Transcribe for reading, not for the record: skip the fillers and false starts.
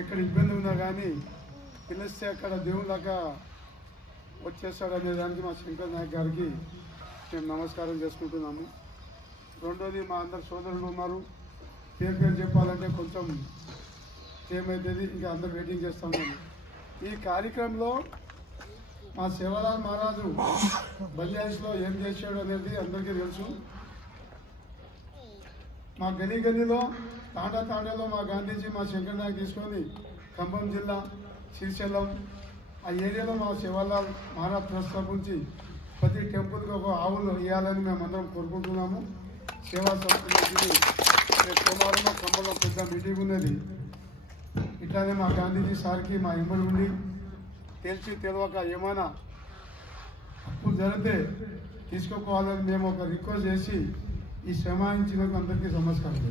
ఎక్కడ ఇబ్బంది ఉన్నా కానీ పిలిస్తే అక్కడ దేవుళ్ళగా వచ్చేస్తాడు అనే దానికి మా శంకర్ నాయక్ గారికి మేము నమస్కారం చేసుకుంటున్నాము. రెండోది మా అందరు సోదరులు ఉన్నారు, పేరు చెప్పాలంటే కొంచెం ఏమైతుంది, ఇంకా అందరు వెయిటింగ్ చేస్తూ ఉన్నాము. ఈ కార్యక్రమంలో మా సేవలాల్ మహారాజు బల్యాస్లో ఏం చేశాడు అనేది అందరికీ తెలుసు. మా గల్లీ గల్లీలో తాండాలో మా గాంధీజీ మా శంకర్ నాయక్ తీసుకొని ఖమ్మం జిల్లా శ్రీశైలం ఆ ఏరియాలో మా సేవలాల్ మహారాజ్ ట్రస్ట్ నుంచి ప్రతి టెంపుల్కి ఒక ఆవులు ఇవ్వాలని మేమందరం కోరుకుంటున్నాము. సేవా సంస్థకి సోమవారం ఖమ్మంలో పెద్ద మీటింగ్ ఉన్నది. ఇట్లానే మా గాంధీజీ సార్కి మా ఇమ్మడి ఉండి తెలియక ఏమైనా అప్పులు జరిగితే తీసుకోవాలని మేము ఒక రిక్వెస్ట్ చేసి ఈ శ్రమ ఇచ్చినందుకు అందరికీ నమస్కారం.